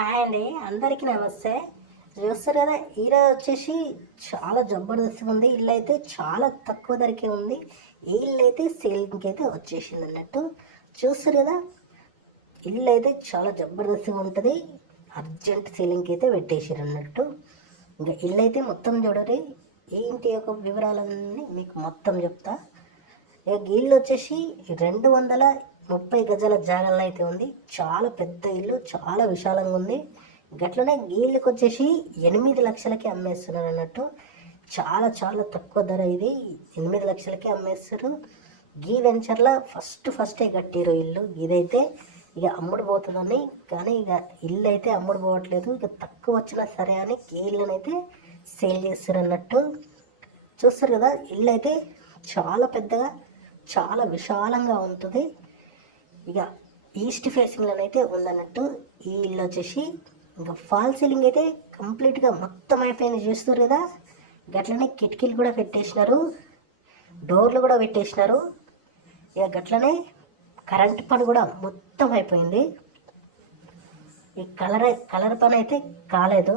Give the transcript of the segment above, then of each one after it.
Hi అండి, అందరికీ నమస్తే. చూస్తారు కదా, ఈరోజు వచ్చేసి చాలా జబర్దస్త్గా ఉంది. ఇల్లు అయితే చాలా తక్కువ ధరకే ఉంది. ఈ ఇల్లు అయితే సేలింగ్కి అయితే వచ్చేసింది అన్నట్టు. చూస్తారు కదా, ఇల్లు అయితే చాలా జబర్దస్త్గా ఉంటుంది. అర్జెంట్ సేలింగ్కి అయితే పెట్టేసారు అన్నట్టు. ఇంకా ఇల్లు అయితే మొత్తం చూడరి, ఏంటి యొక్క వివరాలన్నీ మీకు మొత్తం చెప్తా. ఇక ఇల్లు వచ్చేసి 230 గజాల జాగాలో అయితే ఉంది. చాలా పెద్ద ఇల్లు, చాలా విశాలంగా ఉంది. గట్లనే గీళ్ళకి వచ్చేసి 8 లక్షలకి అమ్మేస్తున్నారు అన్నట్టు. చాలా చాలా తక్కువ ధర ఇది, 8 లక్షలకే అమ్మేస్తారు. గీ వెంచర్లో ఫస్టే కట్టిరు ఇల్లు. ఇదైతే ఇక అమ్ముడు పోతుందని, కానీ ఇక ఇల్లు అయితే అమ్ముడు పోవట్లేదు. ఇక తక్కువ వచ్చినా సరే అని ఈ ఇల్లునైతే సేల్ చేస్తారు అన్నట్టు. చూస్తారు కదా, ఇల్లు అయితే చాలా పెద్దగా, చాలా విశాలంగా ఉంటుంది. ఇక ఈస్ట్ ఫేసింగ్లోనైతే ఉందన్నట్టు. ఈ ఇల్లు వచ్చేసి ఇంకా ఫాల్ సీలింగ్ అయితే కంప్లీట్గా మొత్తం అయిపోయింది. చూస్తారు కదా, గట్లనే కిటికీలు కూడా పెట్టేసినారు, డోర్లు కూడా పెట్టేసినారు. ఇక గట్లనే కరెంట్ పని కూడా మొత్తం అయిపోయింది. ఈ కలర్ పని అయితే కాలేదు.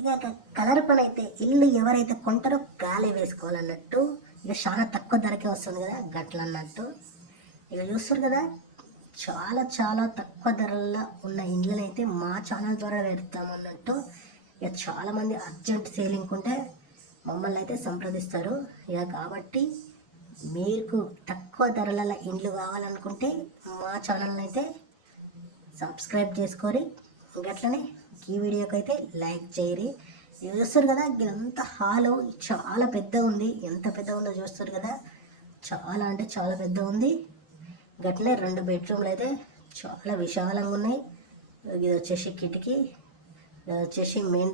ఇక కలర్ పని అయితే ఇల్లు ఎవరైతే కొంటారో గాలి వేసుకోవాలన్నట్టు. ఇక చాలా తక్కువ ధరకే వస్తుంది కదా, గట్ల అన్నట్టు. ఇక చూస్తారు కదా, చాలా చాలా తక్కువ ధరల్లో ఉన్న ఇండ్లను అయితే మా ఛానల్ ద్వారా పెడతామన్నట్టు. ఇక చాలామంది అర్జెంట్ సేలింగ్ ఉంటే మమ్మల్ని అయితే సంప్రదిస్తారు. ఇక కాబట్టి మీకు తక్కువ ధరల ఇండ్లు కావాలనుకుంటే మా ఛానల్ని అయితే సబ్స్క్రైబ్ చేసుకొని గట్లనే ఈ వీడియోకి అయితే లైక్ చేయరి. చూస్తారు కదా, ఇదంతా హాలు చాలా పెద్దగా ఉంది. ఎంత పెద్దగా ఉందో చూస్తారు కదా, చాలా అంటే చాలా పెద్దగా ఉంది. గట్లనే 2 బెడ్రూమ్లు అయితే చాలా విశాలంగా ఉన్నాయి. ఇది వచ్చేసి కిటికీ, ఇది వచ్చేసి మెయిన్